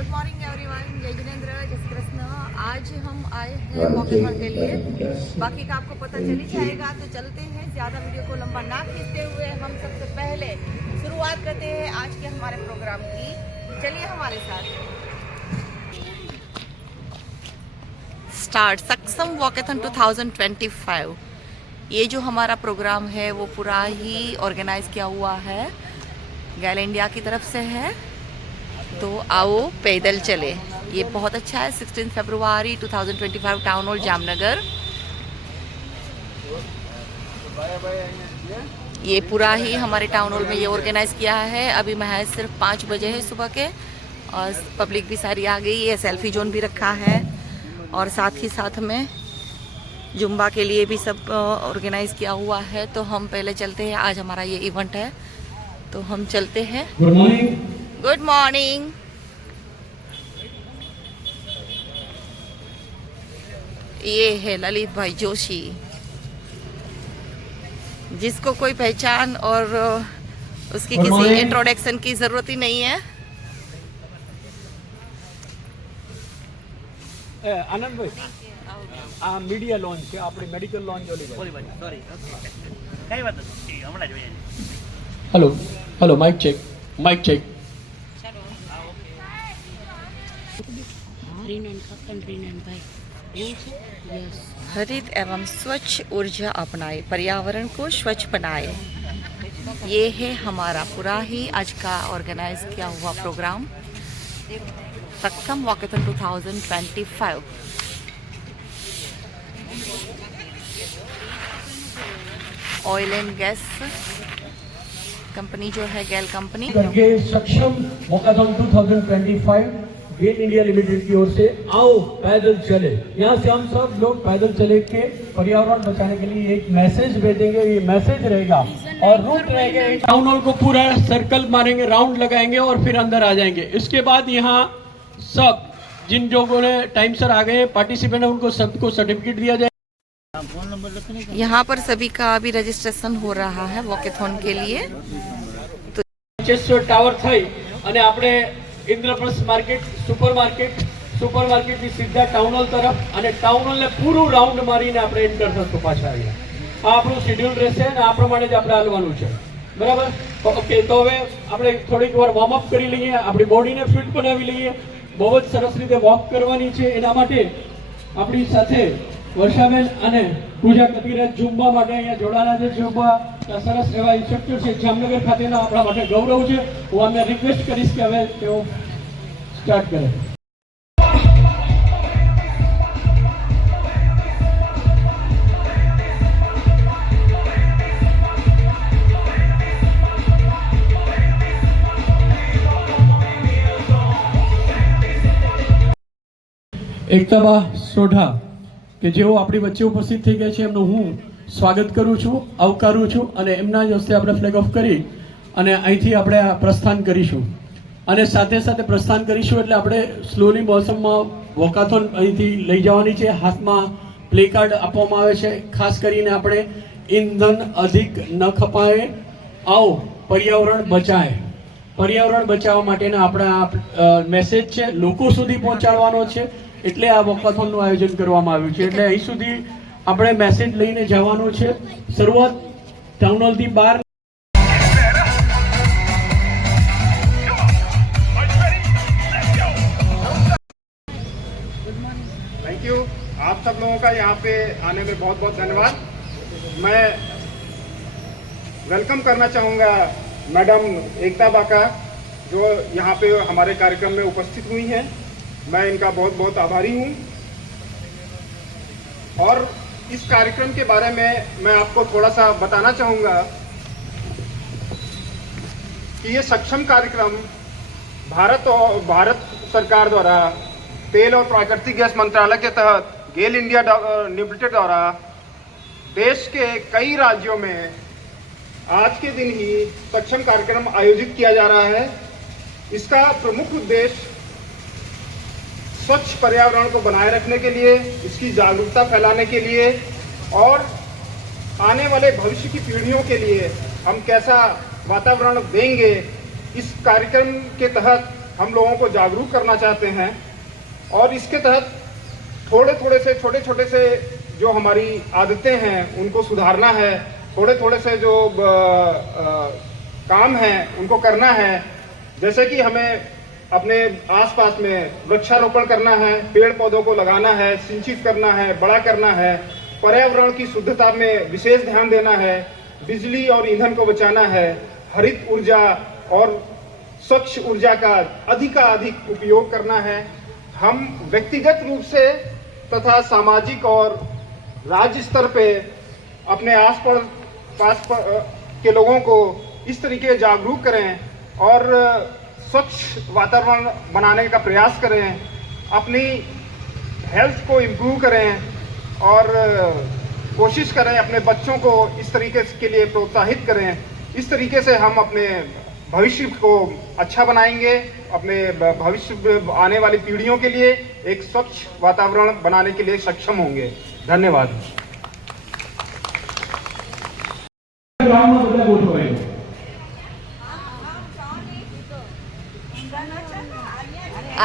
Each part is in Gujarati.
गुड मॉर्निंग एवरीवन, जय जिनेंद्र, जय श्री कृष्ण। आज हम आए हैं वॉकेथॉन के लिए। बाकी का आपको पता चल ही जाएगा, तो चलते हैं। ज़्यादा वीडियो को लंबा ना खींचते हुए हम सबसे पहले शुरुआत करते हैं आज के हमारे प्रोग्राम की। चलिए हमारे साथ। स्टार्ट सक्षम वॉकेथॉन 2025। ये जो हमारा प्रोग्राम है वो पूरा ही ऑर्गेनाइज किया हुआ है, गैल इंडिया की तरफ से है। तो आओ पैदल चले। ये बहुत अच्छा है। 16 फरवरी 2025 टाउन हॉल जामनगर। ये पूरा ही हमारे टाउन हॉल में ये ऑर्गेनाइज किया है। अभी महज सिर्फ 5 बजे है सुबह के, और पब्लिक भी सारी आ गई है। सेल्फी जोन भी रखा है, और साथ ही साथ में जुम्बा के लिए भी सब ऑर्गेनाइज किया हुआ है। तो हम पहले चलते हैं। आज हमारा ये इवेंट है, तो हम चलते हैं। Good morning. Good morning. ये है ललित भाई जोशी, जिसको कोई पहचान और उसकी किसी इंट्रोडक्शन की जरूरत ही नहीं है। आनंद भाई, આ મીડિયા લોન્ચ છે, આપણી મેડિકલ લોન્ચ ઓલી સોરી કઈ વાત નથી, હમણાં જોઈએ. Hello hello, mike check, mike check. हरित एवं स्वच्छ ऊर्जा अपनाए, पर्यावरण को स्वच्छ बनाए। ये है हमारा पूरा ही आज का ऑर्गेनाइज किया हुआ प्रोग्राम, सक्षम walkathon 2025। Oil and gas company जो है, गैल कंपनी करके सक्षम वॉकेथॉन 2025 गेल इंडिया लिमिटेड की ओर से आओ पैदल चले। यहाँ से हम सब लोग पैदल चले के पर्यावरण बचाने के लिए एक मैसेज भेजेंगे। ये मैसेज रहेगा और रूट रहेगा। टाउन हॉल को पूरा सर्कल मारेंगे, राउंड लगाएंगे और फिर अंदर आ जाएंगे। इसके बाद यहाँ सब जिन लोगों ने टाइम सर आ गए पार्टिसिपेंट है, उनको सबको सर्टिफिकेट दिया जाए। यहाँ पर सभी का अभी रजिस्ट्रेशन हो रहा है वॉकेथॉन के लिए। तो 2500 टावर થઈ અને આપણે ઇન્દ્રપ્રસ્થ માર્કેટ, સુપરમાર્કેટ થી સીધા ટાઉન હોલ તરફ, અને ટાઉન હોલ ને પૂરું રાઉન્ડ મારીને આપણે એન્ટર થશું પાછા અહીંયા। આ આપણું શેડ્યુલ રહેશે અને આ પ્રમાણે જ આપણે હાલવાનું છે, બરાબર? ઓકે, તો હવે આપણે થોડીક વાર વોર્મ અપ કરી લઈએ, આપણી બોડીને ફિટ બનાવી લઈએ। બહુ જ સરસ રીતે વોક કરવાની છે। એના માટે આપણી સાથે વર્ષાબેન અને પૂજા કતિરાજ ઝુંબા માટે અહીંયા જોડાના છે। ઝુંબા સરસ એવા ઇન્સ્ટ્રક્ટર છે જામનગર ખાતેના, આપણા માટે ગૌરવ છે। હું અમને રિક્વેસ્ટ કરીશ કે હવે તેઓ સ્ટાર્ટ કરે। એકતાબા સોઢા કે જેઓ આપણી વચ્ચે ઉપસ્થિત થઈ ગયા છે, એમનું હું સ્વાગત કરું છું, આવકારું છું, અને એમના જ હસ્તે આપણે ફ્લેગ ઓફ કરી અને અહીંથી આપણે આ પ્રસ્થાન કરીશું। અને સાથે સાથે પ્રસ્થાન કરીશું એટલે આપણે સ્લોલી મોસમમાં વોકાથોન અહીંથી લઈ જવાની છે। હાથમાં પ્લે કાર્ડ આપવામાં આવે છે। ખાસ કરીને આપણે ઈંધન અધિક ન ખપાવે, આવો પર્યાવરણ બચાય। પર્યાવરણ બચાવવા માટેના આપણા મેસેજ છે, લોકો સુધી પહોંચાડવાનો છે। એટલે આ વોકાથોનનું આયોજન કરવામાં આવ્યું છે। એટલે અહીં સુધી આપણે મેસેજ લઈને જવાનું છે। શરૂઆત ટાઉન હોલથી બહાર। Thank you. आप सब लोगों का यहाँ पे आने में बहुत बहुत धन्यवाद। मैं वेलकम करना चाहूँगा मैडम एकता बाका, जो यहाँ पे हमारे कार्यक्रम में उपस्थित हुई हैं। मैं इनका बहुत बहुत आभारी हूँ। और इस कार्यक्रम के बारे में मैं आपको थोड़ा सा बताना चाहूँगा कि ये सक्षम कार्यक्रम भारत सरकार द्वारा तेल और प्राकृतिक गैस मंत्रालय के तहत गेल इंडिया लिमिटेड द्वारा देश के कई राज्यों में आज के दिन ही सक्षम कार्यक्रम आयोजित किया जा रहा है। इसका प्रमुख उद्देश्य स्वच्छ पर्यावरण को बनाए रखने के लिए, इसकी जागरूकता फैलाने के लिए, और आने वाले भविष्य की पीढ़ियों के लिए हम कैसा वातावरण देंगे, इस कार्यक्रम के तहत हम लोगों को जागरूक करना चाहते हैं और इसके तहत थोड़े थोड़े से छोटे छोटे से जो हमारी आदतें हैं उनको सुधारना है, थोड़े थोड़े से जो काम हैं उनको करना है। जैसे कि हमें अपने आसपास में वृक्षारोपण करना है, पेड़ पौधों को लगाना है, सिंचित करना है, बड़ा करना है, पर्यावरण की शुद्धता में विशेष ध्यान देना है, बिजली और ईंधन को बचाना है, हरित ऊर्जा और स्वच्छ ऊर्जा का अधिक उपयोग करना है। हम व्यक्तिगत रूप से तथा सामाजिक और राज्य स्तर पे अपने आस पास के लोगों को इस तरीके जागरूक करें और स्वच्छ वातावरण बनाने का प्रयास करें, अपनी हेल्थ को इम्प्रूव करें और कोशिश करें अपने बच्चों को इस तरीके के लिए प्रोत्साहित करें। इस तरीके से हम अपने भविष्य को अच्छा बनाएंगे, अपने भविष्य में आने वाली पीढ़ियों के लिए एक स्वच्छ वातावरण बनाने के लिए सक्षम होंगे। धन्यवाद।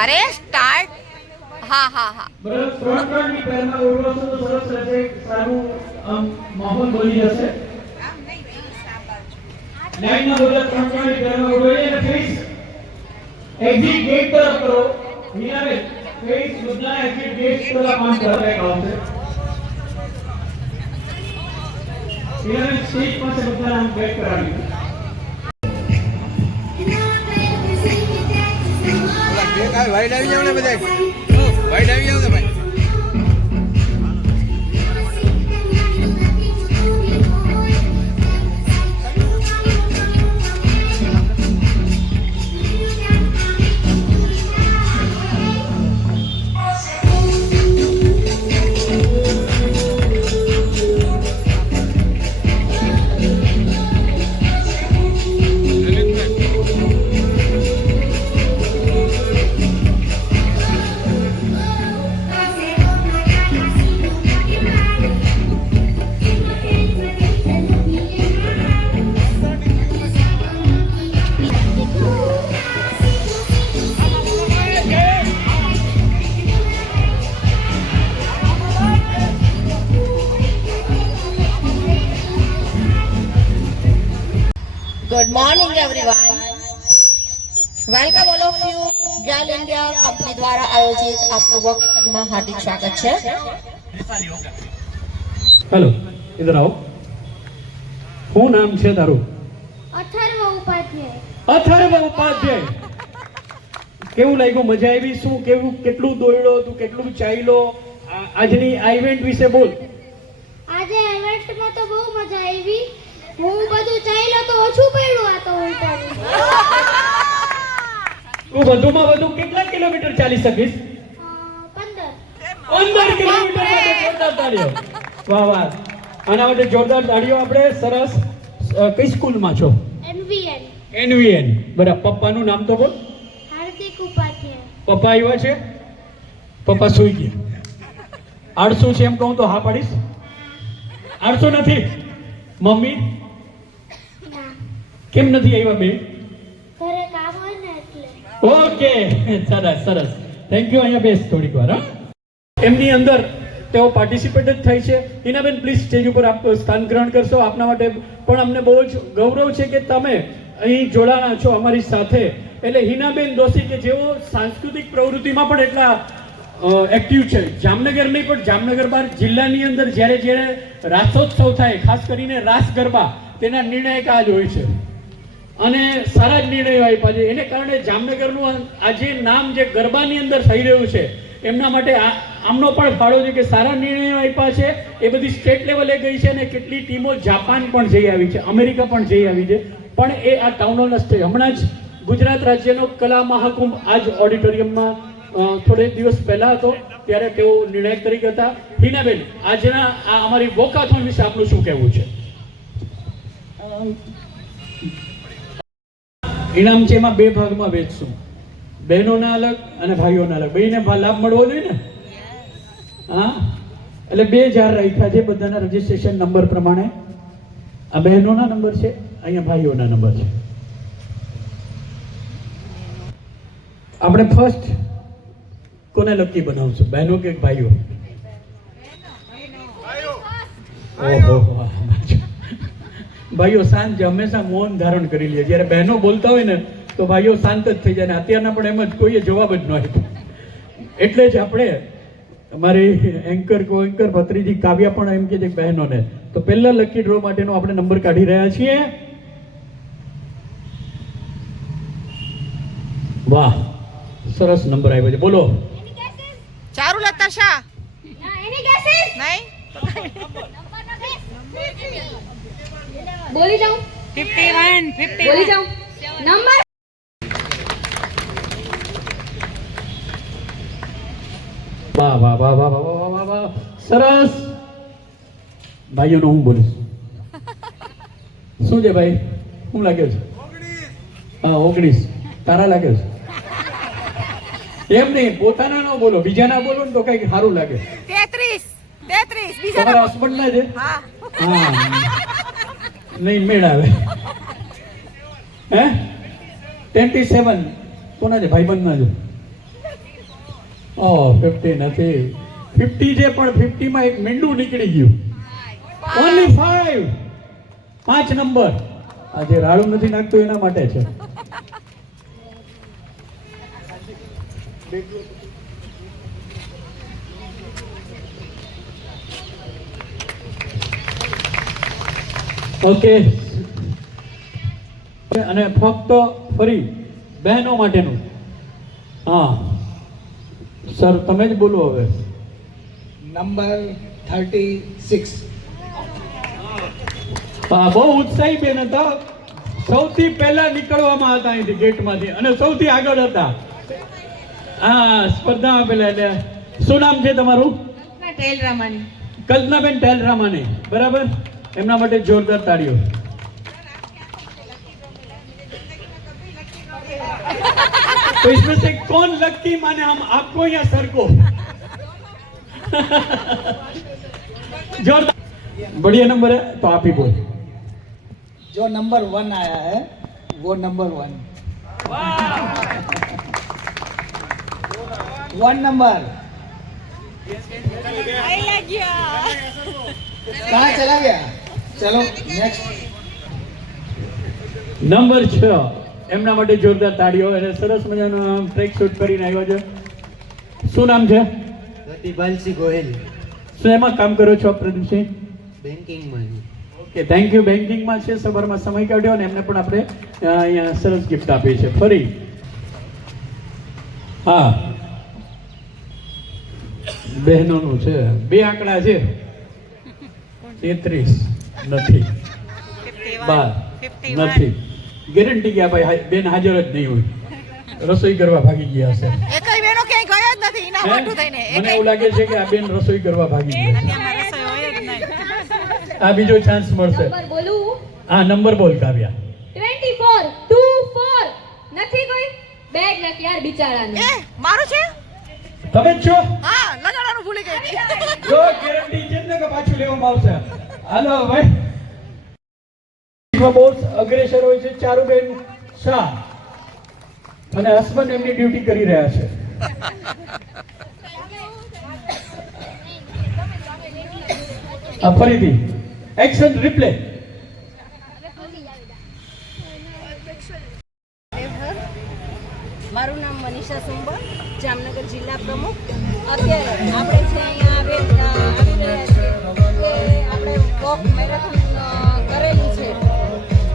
अरे स्टार्ट, हाँ हाँ हाँ, માહોલ બોલી જશે. લાઈનમાં બોલે 3 ની પેરમાં ઉડોય અને ફેસ એક્ઝિટ ગેટ તરફ કરો. હિનાબેન ફેસ બધા એક્ઝિટ ગેટ તરફ કામ કરતા આવશે. હિનાબેન સ્ટેજ પાસે બધા નામ બેક કરાવી. વાઈડ આવી જાવ ને બધા, વાઈડ આવી જાવ ને ભાઈ. Good morning everyone. Welcome all of you. Gayle India company દ્વારા આયોજિત આપનું વર્કશોપમાં હાર્દિક સ્વાગત છે. હેલો, ઇધર આવો. શું નામ છે તારું? અથર્વ ઉપાધ્યાય. અથર્વ ઉપાધ્યાય. કેવું લાગ્યું? મજા આવી? શું કેવું, કેટલું દોડ્યો તું, કેટલું ચાલ્યો? આજની આ ઇવેન્ટ વિશે બોલ. આજે ઇવેન્ટમાં તો બહુ મજા આવી. હું બધું ચાલ્યો તો ઓછું પડ્યું આ તો ઉલટાનું. તું વધુમાં વધુ કેટલા કિલોમીટર ચાલી શકીશ? 15 કિલોમીટર માટે જોરદાર તાળીઓ. વાહ વાહ. આના માટે જોરદાર તાળીઓ. આપણે સરસ. કઈ સ્કૂલમાં છો? એનવીએન. બરાબર. પપ્પાનું નામ તો બોલ. હાર્દિક ઉપાધ્યાય. પપ્પા આવ્યા છે? પપ્પા સૂઈ ગયા. આળસુ છે એમ કહું તો હા પાડીશ? આળસુ નથી? મમ્મી ના, કેમ નથી આવ્યા બે? ઘરે કામ હોય ને એટલે. ઓકે, સરસ સરસ. Thank you. અહીંયા બેસ થોડીક વાર. હા, એમની અંદર તેઓ પાર્ટિસિપેટ જ થાય છે. હિનાબેન પ્લીઝ સ્ટેજ ઉપર આપ સ્થાન ગ્રહણ કરશો. આપના માટે પણ અમને બહુ જ ગૌરવ છે કે તમે અહીં જોડાણા છો અમારી સાથે. એટલે હિનાબેન દોશી કે જેઓ સાંસ્કૃતિક પ્રવૃત્તિમાં પણ એટલા એક્ટિવ છે. જામનગર નહીં પણ જામનગર બહાર જિલ્લાની અંદર જ્યારે જ્યારે રાસોત્સવ થાય, ખાસ કરીને રાસ ગરબા, તેના નિર્ણાયક આ જ હોય છે અને સારા જ નિર્ણયો આપ્યા છે. એને કારણે જામનગરનું આજે નામ જે ગરબાની અંદર થઈ રહ્યું છે એમના માટે આમનો પણ ફાળો છે કે સારા નિર્ણયો આપ્યા છે. એ બધી સ્ટેટ લેવલે ગઈ છે અને કેટલી ટીમો જાપાન પણ જઈ આવી છે, અમેરિકા પણ જઈ આવી છે. પણ એ આ ટાઉન હોલના સ્ટેજ હમણાં જ ગુજરાત રાજ્યનો કલા મહાકુંભ આ જ ઓડિટોરિયમમાં થોડે દિવસ પહેલા હતો ત્યારે તેઓ નિર્ણાયક તરીકે હતા. હિનાબેન, આજના આ અમારી વોકાથોન વિશે આપનું શું કહેવું છે? ઇનામ છે એમાં બે ભાગમાં વેચશું. બહેનોના અલગ અને ભાઈઓના અલગ. બેને લાભ મળવો જોઈએ ને. હા, એટલે 2000 રાખ્યા છે બધાના રજીસ્ટ્રેશન નંબર પ્રમાણે. આ બહેનોના નંબર છે, અહીંયા ભાઈઓના નંબર છે. આપણે ફર્સ્ટ કોને લકી બનાવશું, બહેનો કે ભાઈઓ? ઓહો, ભાઈઓ શાંત છે, હંમેશા મૌન ધારણ કરી લે. જ્યારે બહેનો બોલતા હોય ને તો ભાઈઓ શાંત જ થઈ જાય. ને અત્યારના પણ એમ જ કોઈએ જવાબ જ ન આપ્યો. એટલે જ આપણે અમારી એન્કર ભત્રીજી કાવ્યા પણ એમ કે છે બહેનોને. તો પહેલા લકી ડ્રો માટેનો આપણે નંબર કાઢી રહ્યા છીએ. વાહ, સરસ નંબર આવ્યો છે. બોલો. ચારુલતા શાહ. એની ગેસીસ નહીં, બોલી જાઉં 51 બોલી જાઉં નંબર વાહ વાહ વાહ વાહ વાહ વાહ વાહ વાહ, સરસ. ભાઈઓનો હું બોલીશ. શું છે ભાઈ, શું લાગે છે? હા 19. તારા લાગે છે? એમ નહીં, પોતાના ન બોલો, બીજાના બોલો ને તો કઈક સારું લાગે. 33 તમારા હસબન્ડના છે? હા. હા, નહીં મેળ આવે. હે 27 કોના છે? ભાઈબંધના છે? ઓહ 50 નથી. 50 છે પણ 50 માં એક મીંડું નીકળી ગયું. ઓનલી 5. 5 નંબર. આજે રાડું નથી નાખતું એના માટે છે. ઓકે, અને ફક્ત ફરી બહેનો માટેનું. હા સર, તમે જ બોલો હવે. નંબર 36. હા, બહુ ઉત્સાહી બેન હતા. સૌથી પહેલા નીકળવામાં હતા અહીંથી ગેટમાંથી અને સૌથી આગળ હતા. હા, સ્પર્ધામાં પેલા. એટલે શું નામ છે તમારું? કલ્પનાબેન ટેલરામાની. બરાબર, એમના માટે જોરદાર તાળીઓ. तो इसमें से कौन लकी माने हम आपको या सर को? जोरदार, बढ़िया नंबर है तो आप ही बोल. जो नंबर 1 आया है वो नंबर 1. 1 नंबर कहाँ चला गया? चलो नेक्स्ट. નંબર 6 એમના માટે જોરદાર તાળીઓ. અને સરસ મજાનો ટ્રેક શૂટ કરીને આવ્યો છે. શું નામ છે? પ્રતિભાલસિંહ ગોહિલ. શું એમાં કામ કરો છો પ્રદીપસિંહ? બેન્કિંગમાં. Okay, thank you. બેન્કિંગમાં છે, સવારમાં સમય કાઢ્યો અને એમને પણ આપણે અહીંયા સરસ ગિફ્ટ આપી છે. ફરી હા, બહેનોનું છે. 2 આંકડા છે. 33 નથી, 12 નથી. ગેરંટી કે ભાઈ બેન હાજર જ નહીં હોય, રસોઈ કરવા ભાગી ગયા હશે. એકઈ બેનો ક્યાંય ગયા જ નથી એના હે? મોટું થઈને. મને એવું લાગે છે કે આ બેન રસોઈ કરવા ભાગી ગયા છે. એમાં રસોઈ હોય જ નહીં. આ બીજો ચાન્સ મળશે. નંબર બોલું હા, નંબર બોલ કાવ્યા. 24 24 નથી કોઈ બેગ નથી યાર બિચારાને. એ મારું છે. તમે જ છો? હા, લગાડવાનું ભૂલી ગઈ હતી. જો ગેરંટી છે ને કે પાછું લેવામાં આવશે. હાલો ભાઈ, બહુ અગ્રેસર હોય છે ચારુબેન શાહ અને હસબન્ડ એમની ડ્યુટી કરી રહ્યા છે. ફરીથી એક્શન રિપ્લે. મારું નામ મનીષા સુંબર, જામનગર જિલ્લા પ્રમુખ. અત્યારે આપણે જે અહીંયા આવી રહ્યા છીએ કે આપણે વોક મેરેથોન કરેલું છે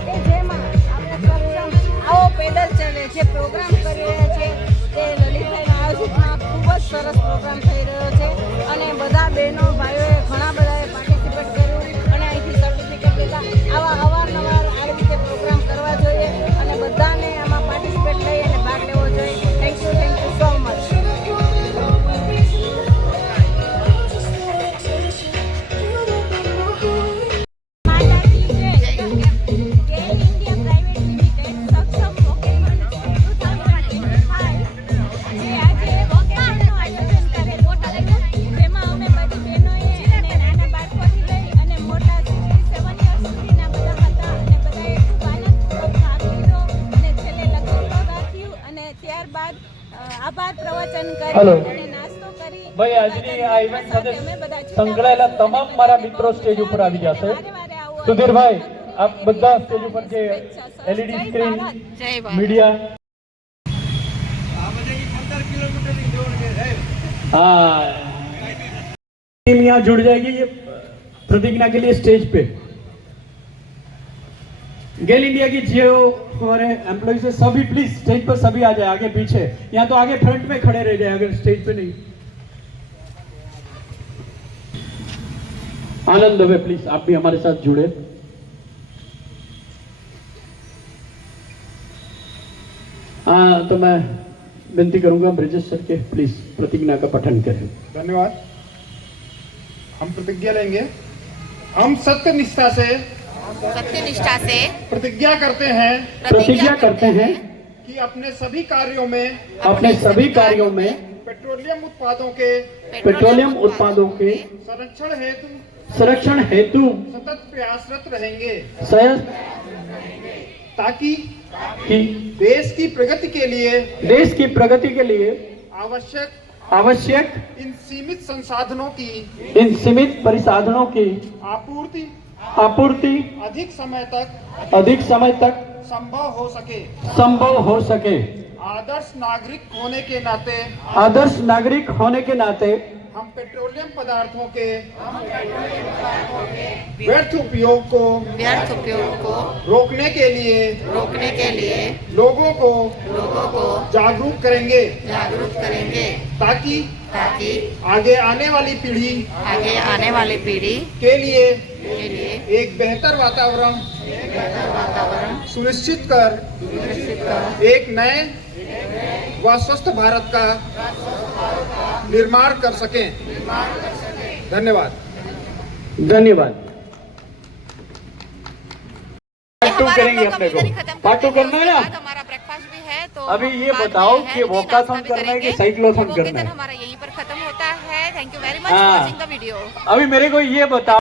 કે જેમાં આપણે સક્ષમ આવો પેદલ ચાલે જે પ્રોગ્રામ કરી રહ્યા છે તે લલિતભાઈના આયોજિતમાં ખૂબ જ સરસ પ્રોગ્રામ થઈ રહ્યો છે અને બધા બહેનો ભાઈઓએ ઘણા બધાએ પાર્ટિસિપેટ કર્યું અને અહીંથી સર્ટિફિકેટ લીધા. આવા અવારનવાર આવી રીતે પ્રોગ્રામ કરવા જોઈએ અને બધાને આમાં પાર્ટિસિપેટ લઈ અને ભાગ લેવો જોઈએ. Thank you so much. ત્યારબાદ આભાર પ્રવચન કરી હલો. અને નાસ્તો કરી ભાઈ આજની આ ઇવેન્ટ સાથે અમે બધા છૂટા સંકળાયેલા તમામ મારા મિત્રો સ્ટેજ ઉપર આવી જશે. વારે વારે આવો. સુધીરભાઈ આપ બધા સ્ટેજ ઉપર જે LED જય સ્ક્રીન ભારત. जय भारत मीडिया આ બધાની 15 કિલોમીટરની દોડ છે સાહેબ. हाँ टीम यहाँ जुड़ जाएगी ये प्रतिज्ञा के लिए स्टेज पे. गेल इंडिया की जियो हमारे एम्प्लॉइज है सभी प्लीज स्टेज पर सभी आ जाए आगे पीछे. यहाँ तो आगे फ्रंट में खड़े रह जाए अगर स्टेज पे नहीं. आनंद दवे प्लीज आप भी हमारे साथ जुड़े. हाँ तो मैं विनती करूंगा ब्रिजेश सर के प्लीज प्रतिज्ञा का पठन करें. धन्यवाद. हम प्रतिज्ञा लेंगे. हम सत्य निष्ठा से सत्यनिष्ठा से प्रतिज्ञा करते हैं प्रतिज्ञा करते हैं कि अपने सभी कार्यों में अपने सभी कार्यों में पेट्रोलियम उत्पादों के पेट्रोलियम उत्पादों के संरक्षण हेतु सतत प्रयासरत रहेंगे संयत ताकि की देश की प्रगति के लिए देश की प्रगति के लिए आवश्यक इन सीमित संसाधनों की इन सीमित परिसाधनों की आपूर्ति आपूर्ति अधिक समय तक संभव हो सके. आदर्श नागरिक होने के नाते आदर्श नागरिक होने के नाते हम पेट्रोलियम पदार्थों के व्यर्थ उपयोग को रोकने के लिए लोगों को जागरूक करेंगे ताकि आगे आने वाली पीढ़ी के लिए एक बेहतर वातावरण सुनिश्चित कर एक नए व स्वस्थ भारत का निर्माण कर सकें. धन्यवाद. धन्यवाद. हमारा करेंगे हम लोग अपने को. इधर ही खत्म पार्ट टू करेंगे. करना है ना? उसके बाद हमारा ब्रेकफास्ट भी है तो अभी हम ये बाद बताओ में है, कि नहीं, वॉकाथॉन नाश्ता भी करना है कि करेंगे. साइक्लोथॉन वो करना कीर्तन है? हमारा यहीं पर खत्म होता है. थैंक यू वेरी मच हाँ. Watching the video. अभी मेरे को ये बताओ